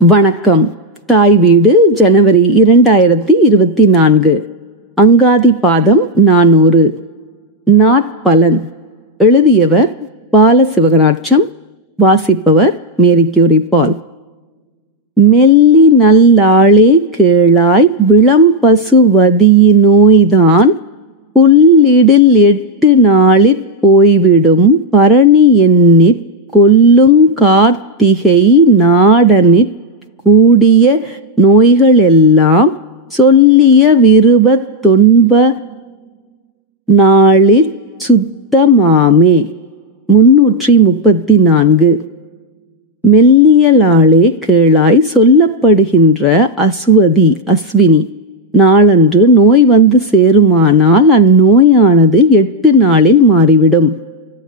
வணக்கம். தாய் வீடு ஜனவரி 2024. அங்காதி பாதம் 400. நாட்பலன். எழுதியவர் பாலசிவகராட்சம். வாசிப்பவர் மேரி கியூரி பால். மெல்லி நல்லாளே கேளாய் விளம்பசுவதியினோய்தான் புல்லிடில் 8 நாளிற் போய்விடும் பரணி எண்ணிற் கொல்லுங் கார்த்திகை நாடனிற் கூடிய நோய்களெல்லாம் சொல்லிய விருபத்தொன்ப நாளிற் சுத்தமாமே. 334. மெல்லியலாளே கேளாய் சொல்லப்படுகின்ற அசுவதி அஸ்வினி நாளன்று நோய் வந்து சேருமானால் அந்நோயானது 8 நாளில் மாறிவிடும்.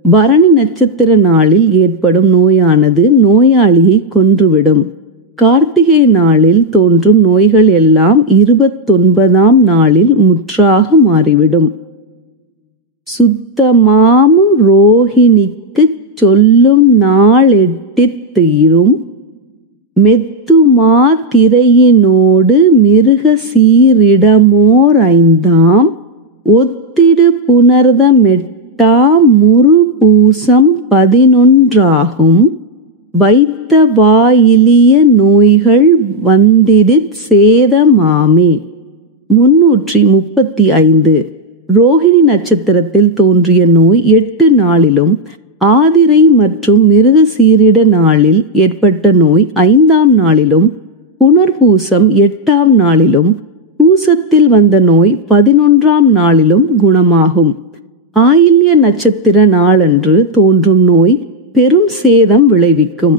பரணி நட்சத்திர நாளில் ஏற்படும் நோயானது நோயாளியை கொன்றுவிடும். கார்த்திகை நாளில் தோன்றும் நோய்கள் எல்லாம் 29ஆம் நாளில் முற்றாக மாறிவிடும். சுத்தமாமு ரோஹிணிக்குச் சொல்லும் நாள் 8 தீரும் மெத்துமா திரையினோடு மிருக சீரிடமோர் 5ஆம் ஒத்திடு புணர்த மெட்டாம் முரு பூசம் 11ஆகும் வைத்த வாயிலிய நோய்கள் வந்திடிற் சேதமாமே. 335. ரோஹிணி நட்சத்திரத்தில் தோன்றிய நோய் 8 நாளிலும் ஆதிரை மற்றும் மிருக சீரிட நாளில் ஏற்பட்ட நோய் 5ஆம் நாளிலும் புனர்பூசம் 8ஆம் நாளிலும் பூசத்தில் வந்த நோய் 11ஆம் நாளிலும் குணமாகும். ஆயில்ய நட்சத்திர நாளன்று தோன்றும் நோய் பெரும் சேதம் விளைவிக்கும்.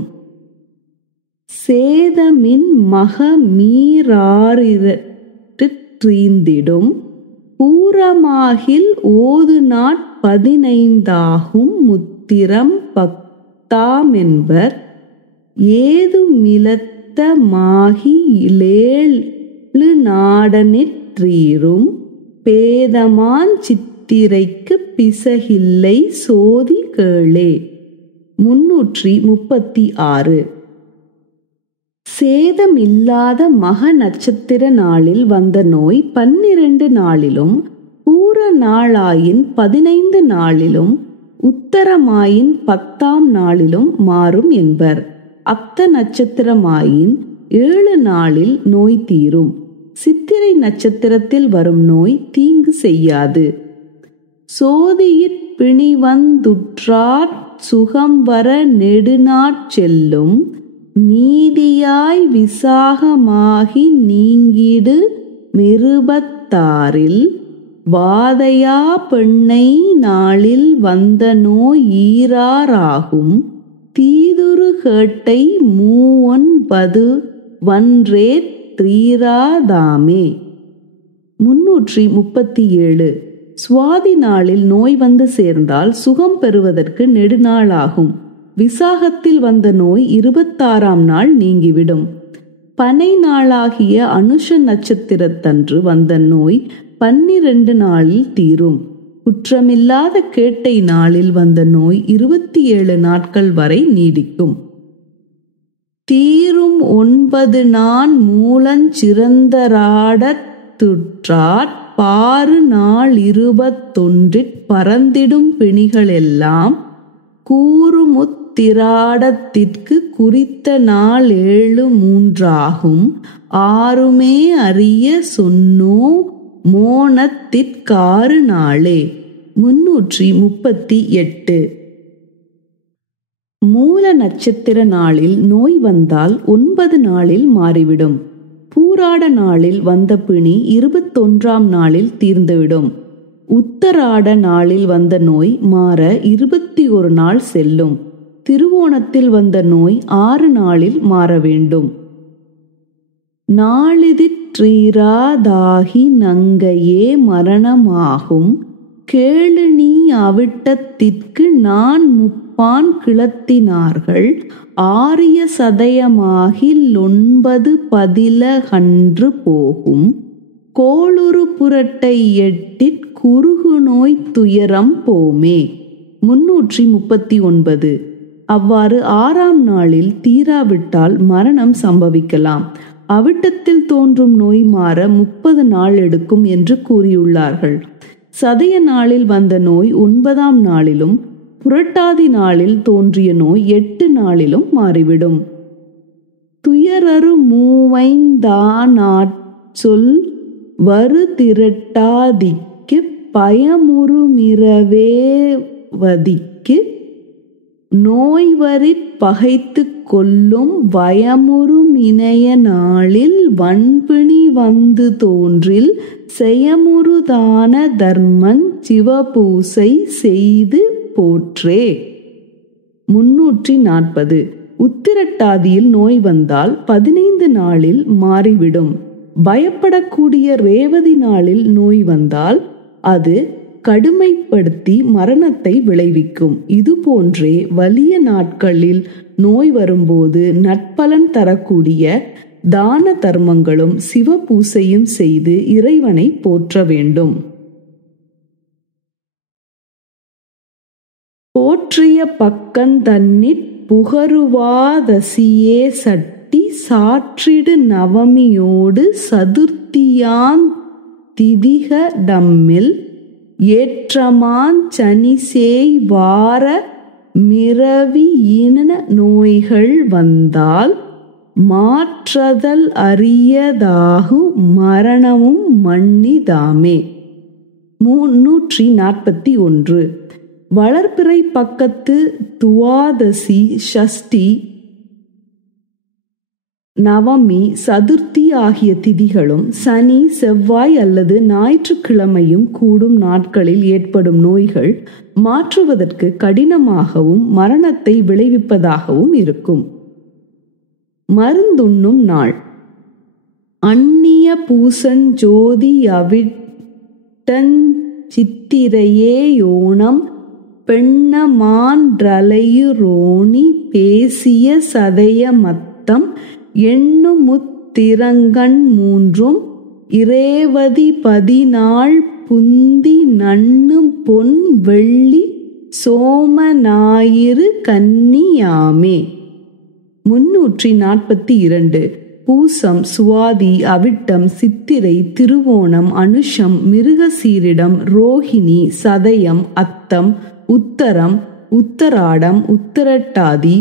சேதமின் மக மீறாரிரீந்திடும் பூரமாகில் ஓது நாட் 15ஆகும் முத்திரம் 10ஆமென்பர் ஏது மிலத்த மாகி 7 நாடனிற்றீரும் பேதமான் சித்திரைக்கு பிசகில்லை சோதி கேளே. 336. சேதம் இல்லாத மக நட்சத்திர நாளில் வந்த நோய் 12 நாளிலும் பூர நாளாயின் 15 நாளிலும் உத்தரமாயின் 10ஆம் நாளிலும் மாறும் என்பர். அத்த நட்சத்திரமாயின் 7 நாளில் நோய் தீரும். சித்திரை நட்சத்திரத்தில் வரும் நோய் தீங்கு செய்யாது. சோதியிற் பிணிவந்துற்றாற் சுகம்வர நெடுநாட் செல்லும் நீதியாய் விசாகமாகி நீங்கிடு மிருபத்தாறில் வாதையா பெண்ணை நாளில் வந்த நோய் ஈராறாகும் தீதுரு கேட்டை 39 வன்றேற் த்ரீராதாமே. 337. சுவாதி நாளில் நோய் வந்து சேர்ந்தால் சுகம் பெறுவதற்கு நெடுநாளாகும். விசாகத்தில் வந்த நோய் 26ஆம் நாள் நீங்கிவிடும். பனை நாளாகிய அனுஷ நட்சத்திரத்தன்று வந்த நோய் 12 நாளில் தீரும். குற்றமில்லாத கேட்டை நாளில் வந்த நோய் 27 நாட்கள் வரை நீடிக்கும். தீரும் 9 நாள் மூலஞ்சிறந்தராடத்துற்றாற் பாரு நாள் 21 பறந்திடும் பிணிகளெல்லாம் கூறுமுத்திராடத்திற்கு குறித்த நாள் 7 3ஆகும் ஆறுமே அறிய சொன்னோ மோனத்திற்காறு நாளே. 338. மூல நட்சத்திர நாளில் நோய் வந்தால் 9 நாளில் மாறிவிடும். பூராட நாளில் வந்த பிணி 21ஆம் நாளில் தீர்ந்துவிடும். உத்தராட நாளில் வந்த நோய் மாற 21 நாள் செல்லும். திருவோணத்தில் வந்த நோய் 6 நாளில் மாற வேண்டும். நாளிதிற்றீராதாகி நங்கையே மரணமாகும் கேளு நீ அவிட்டத்திற்கு நான் முப்பான் கிளத்தினார்கள் ஆரிய சதயமாகில் 9 பதிலகன்று போகும் கோளுரு புரட்டை 8 குறுகு நோய் துயரம் போமே. 339. அவ்வாறு 6ஆம் நாளில் தீராவிட்டால் மரணம் சம்பவிக்கலாம். அவிட்டத்தில் தோன்றும் நோய் மாற 30 நாள் எடுக்கும் என்று கூறியுள்ளார்கள். சதய நாளில் வந்த நோய் 9ஆம் நாளிலும், புரட்டாதி நாளில் தோன்றிய நோய் 8 நாளிலும் மாறிவிடும். துயரறு மூவைந்தானாற் சொல் வரு திரட்டாதிக்கு பயமுறுமிரவேவதிக்கு நோய்வரிற் பகைத்து கொல்லும் வயமுறுமினைய நாளில் வன்பிணி வந்து தோன்றில் செயமுறுதான தர்மஞ் சிவபூசை செய்து போற்றே. 340. உத்திரட்டாதியில் நோய் வந்தால் 15 நாளில் மாறிவிடும். பயப்படக்கூடிய ரேவதி நாளில் நோய் வந்தால் அது கடுமைப்படுத்தி மரணத்தை விளைவிக்கும். இதுபோன்றே வலிய நாட்களில் நோய் வரும்போது நற்பலன் தரக்கூடிய தான தர்மங்களும் சிவ பூசையும் செய்து இறைவனை போற்ற வேண்டும். போற்றிய பக்கந்தன்னிற் புகருவாதசியே சட்டி சாற்றிடு நவமியோடு சதுர்த்தியான் திதிக டம்மில் ஏற்றமான் சனிசேய் வார மிரவியின நோய்கள் வந்தால் மாற்றதல் அரியதாகு மரணமும் மன்னிதாமே. 341. வளர்பிறை பக்கத்து துவாதசி, ஷஷ்டி, நவமி, சதுர்த்தி ஆகிய திதிகளும் சனி, செவ்வாய் அல்லது ஞாயிற்றுக்கிழமையும் கூடும் நாட்களில் ஏற்படும் நோய்கள் மாற்றுவதற்கு கடினமாகவும் மரணத்தை விளைவிப்பதாகவும் இருக்கும். மருந்துண்ணும் நாள். அந்நிய பூசஞ்சோதி அவிட்டன் சித்திரையே யோனம் பெண்ணமான்றலையுரோணி பேசிய சதய மத்தம் எண்ணுமுத்திரங்கண் மூன்றும் இரேவதி 14 புந்தி நன்னு பொன் வெள்ளி சோம ஞாயிறு கன்னியாமே. 342. பூசம், சுவாதி, அவிட்டம், சித்திரை, திருவோணம், அனுஷம், மிருகசீரிடம், ரோஹிணி, சதயம், அத்தம், உத்தரம், உத்தராடம், உத்திரட்டாதி,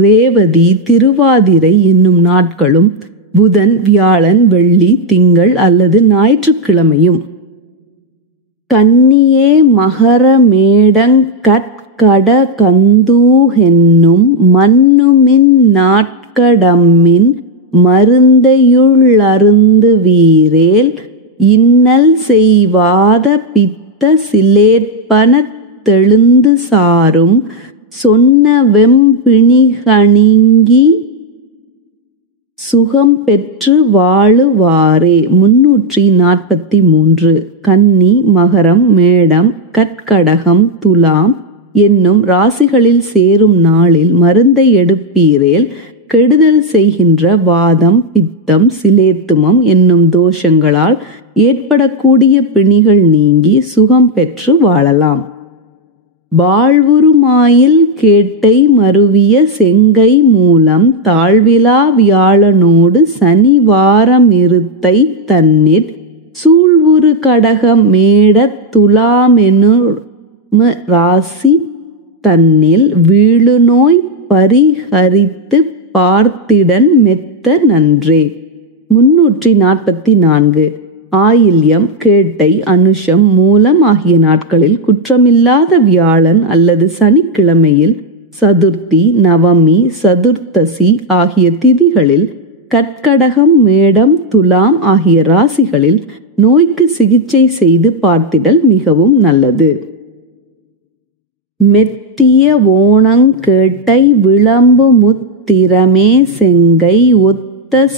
ரேவதி, திருவாதிரை என்னும் நாட்களும் புதன், வியாழன், வெள்ளி, திங்கள் அல்லது ஞாயிற்றுக்கிழமையும். கன்னியே மகர மேடங் கட்கட கந்தூஹென்னும் மன்னுமின் நாட்கடம்மின் மருந்தையுள்ளருந்து வீரேல் இன்னல் செய்வாத பித்த சிலேற்பனத் தெழுந்து சாரும் சொன்ன வெம்பிணிகணிங்கி சுகம் பெற்று வாழுவாரே. 343. கன்னி, மகரம், மேடம், கட்கடகம், துலாம் என்னும் ராசிகளில் சேரும் நாளில் மருந்தை எடுப்பீரேல் கெடுதல் செய்கின்ற வாதம், பித்தம், சிலேத்துமம் என்னும் தோஷங்களால் ஏற்படக்கூடிய பிணிகள் நீங்கி சுகம் பெற்று வாழலாம். வாழ்வுருமாயில் கேட்டை மருவிய செங்கை மூலம் தாழ்விலா வியாழனோடு சனி வாரமிருத்தை தன்னிற் சூழ்வுரு கடகம் மேடத் துலாமெனு ராசி தன்னில் வீழுநோய் பரிஹரித்து பார்த்திடன் மெத்த நன்றே. 344. ஆயில்யம், கேட்டை, அனுஷம், மூலம் ஆகிய நாட்களில் குற்றமில்லாத வியாழன் அல்லது சனிக்கிழமையில் சதுர்த்தி, நவமி, சதுர்த்தசி ஆகிய திதிகளில் கட்கடகம், மேடம், துலாம் ஆகிய ராசிகளில் நோய்க்கு சிகிச்சை செய்து பார்த்திடல் மிகவும் நல்லது. மெத்திய ஓணங்கேட்டை விளம்பு முத்திரமே செங்கை ஒத்த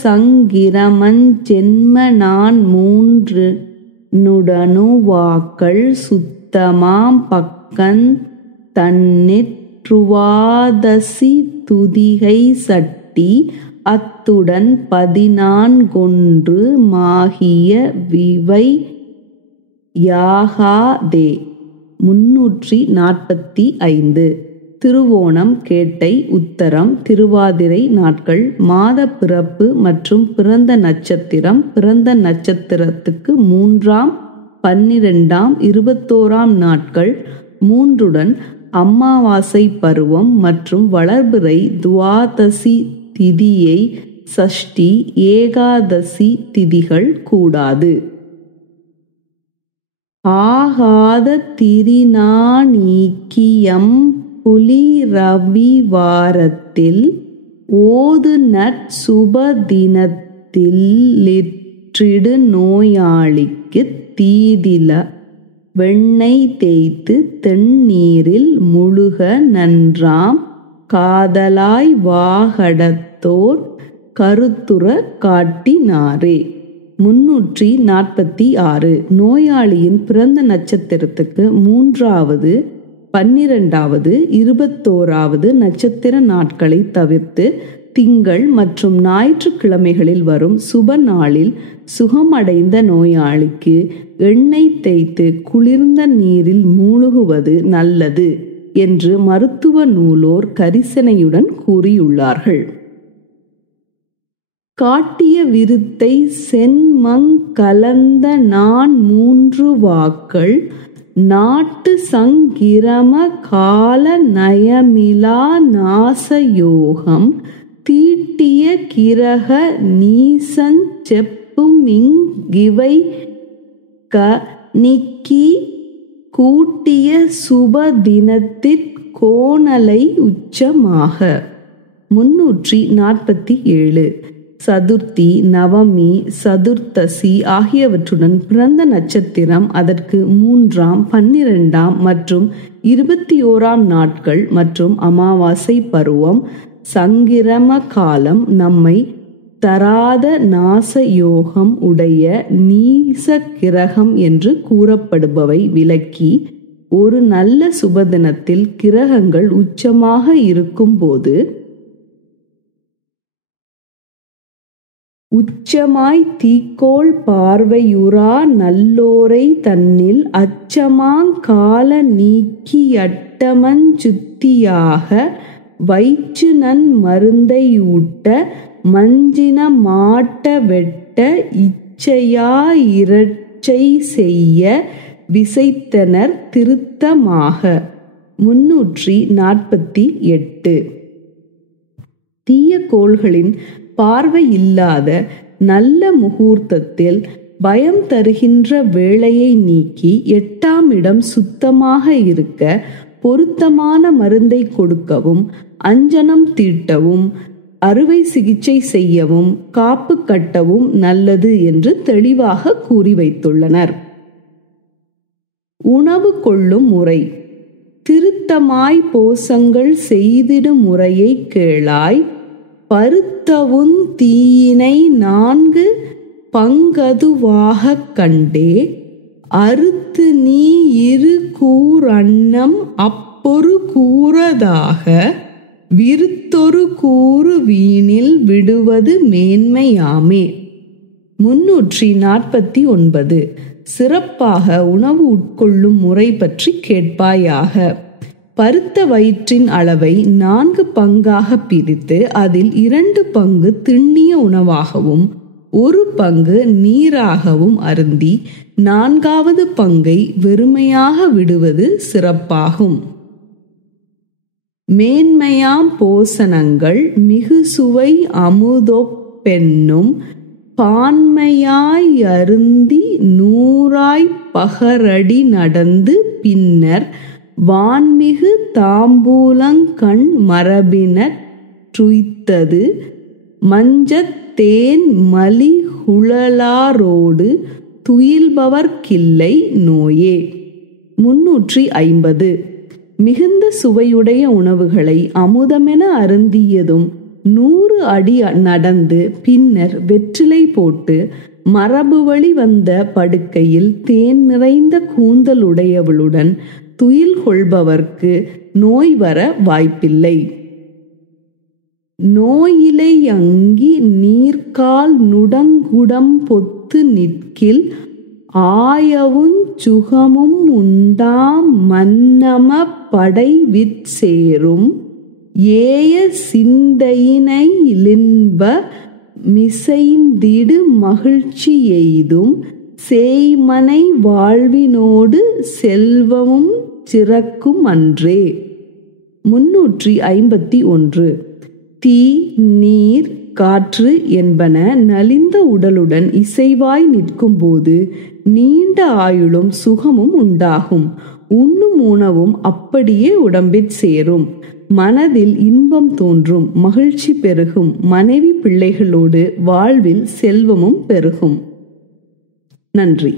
சங்கிரமஞ் சென்ம நான் 3 நுடனு வாக்கள் சுத்தமாம் பக்கன் தன்னிற்றுவாதசி துதிகை சட்டி அத்துடன் 14 மாகிய விவை யாகாதே. 345. திருவோணம், கேட்டை, உத்தரம், திருவாதிரை நாட்கள் மாத பிறப்பு மற்றும் பிறந்த நட்சத்திரம். பிறந்த நட்சத்திரத்துக்கு 3ஆம், 12ஆம், 21ஆம் நாட்கள் 3உடன் அமாவாசை பருவம் மற்றும் வளர்பிறை துவாதசி திதியை சஷ்டி, ஏகாதசி திதிகள் கூடாது. ஆகாத திரிநாணீக்கியம் புலி ரவிவாரத்தில் ஓது நற்சுபதினத்திலிற்றிடு நோயாளிக்கு தீதில வெண்ணெய் தேய்த்து தென்னீரில் முழுக நன்றாம் காதலாய் வாகடத்தோர் கருத்துற காட்டினாரே. 346. நோயாளியின் பிறந்த நட்சத்திரத்துக்கு 3ஆவது, 12ஆவது, 21ஆவது நட்சத்திர நாட்களை தவிர்த்து திங்கள் மற்றும் ஞாயிற்றுக்கிழமைகளில் வரும் சுப நாளில் சுகமடைந்த நோயாளிக்கு எண்ணெய் தேய்த்து குளிர்ந்த நீரில் மூழ்குவது நல்லது என்று மருத்துவ நூலோர் கரிசனையுடன் கூறியுள்ளார்கள். காட்டிய விருத்தை சென்மங் கலந்த நான் 3 வாக்கள் நாட்டு சங்கிரம கால நயமிலா நாசயோகம் தீட்டிய கிரக நீசஞ் செப்புமிங் கிவை நீக்கி கூட்டிய சுப தினத்திற் கோணலை உச்சமாக. 347. சதுர்த்தி, நவமி, சதுர்த்தசி ஆகியவற்றுடன் பிறந்த நட்சத்திரம் அதற்கு 3ஆம், 12ஆம் மற்றும் 21ஆம் நாட்கள் மற்றும் அமாவாசை பருவம் சங்கிரம காலம் நம்மை தராத நாசயோகம் உடைய நீச கிரகம் என்று கூறப்படுபவை விலக்கி ஒரு நல்ல சுபதினத்தில் கிரகங்கள் உச்சமாக இருக்கும்போது உச்சமாய் தீக்கோள் பார்வையுறா நல்லோரை தன்னில் அச்சமாங் கால நீக்கியட்டமஞ் சுத்தியாக வைச்சுநன் மருந்தையூட்ட மஞ்சின மாட்ட வெட்ட இச்சையா இரட்சை செய்ய விசைத்தனர் திருத்தமாக. 348. தீய கோள்களின் பார்வை இல்லாத நல்ல முகூர்த்தத்தில் பயம் தருகின்ற வேளையை நீக்கி 8ஆம் இடம் சுத்தமாக இருக்க பொருத்தமான மருந்தை கொடுக்கவும் அஞ்சனம் தீட்டவும் அறுவை சிகிச்சை செய்யவும் காப்பு கட்டவும் நல்லது என்று தெளிவாக கூறி வைத்துள்ளனர். உணவு கொள்ளும் முறை. திருத்தமாய் போசங்கள் செய்திடும் முறையை கேளாய் பருத்தவுந் தீயினை 4 பங்கதுவாகக் கண்டே அறுத்து நீ 2 கூர் அன்னம் அப்பொரு கூறதாக விருத்தொரு கூறு வீணில் விடுவது மேன்மையாமே. 349. சிறப்பாக உணவு உட்கொள்ளும் முறை பற்றி கேட்பாயாக. பருத்த வயிற்றின் அளவை 4 பங்காக பிரித்து அதில் 2 பங்கு திண்ணிய உணவாகவும் 1 பங்கு நீராகவும் அருந்தி 4வது பங்கை வெறுமையாக விடுவது சிறப்பாகும். மேன்மையாம் போசனங்கள் மிகு சுவை அமுதொப்பென்னும் பான்மையாய் அருந்தி 100 பகரடி நடந்து பின்னர் வான்மிகு தாம்பூலங்கண் மரபினற் றுய்த்தது மஞ்சத் தேன் மலிகுழலாரோடு துயில்பவர்க்கில்லை நோயே. 350. மிகுந்த சுவையுடைய உணவுகளை அமுதமென அருந்தியதும் 100 அடி நடந்து பின்னர் வெற்றிலை போட்டு மரபு வழி வந்த படுக்கையில் தேன் நிறைந்த கூந்தலுடையவளுடன் துயில் கொள்பவர்க்கு நோய் வர வாய்ப்பில்லை. நோயிலை அங்கி நீர்கால் நுடங்குடம் பொத்து நிற்கில் ஆயவுஞ் சுகமும் உண்டாம் மன்னம படைவிற் சேரும் ஏய சிந்தையினை லின்ப மிசைந்திடு மகிழ்ச்சி எய்தும் சேய்மனை வாழ்வினோடு செல்வமும் சிறக்கும் அன்றே. 351. தீ, நீர், காற்று என்பன நலிந்த உடலுடன் இசைவாய் நிற்கும்போது நீண்ட ஆயுளும் சுகமும் உண்டாகும். உண்ணும் உணவும் அப்படியே உடம்பிற் சேரும். மனதில் இன்பம் தோன்றும், மகிழ்ச்சி பெருகும். மனைவி பிள்ளைகளோடு வாழ்வில் செல்வமும் பெருகும். நன்றி.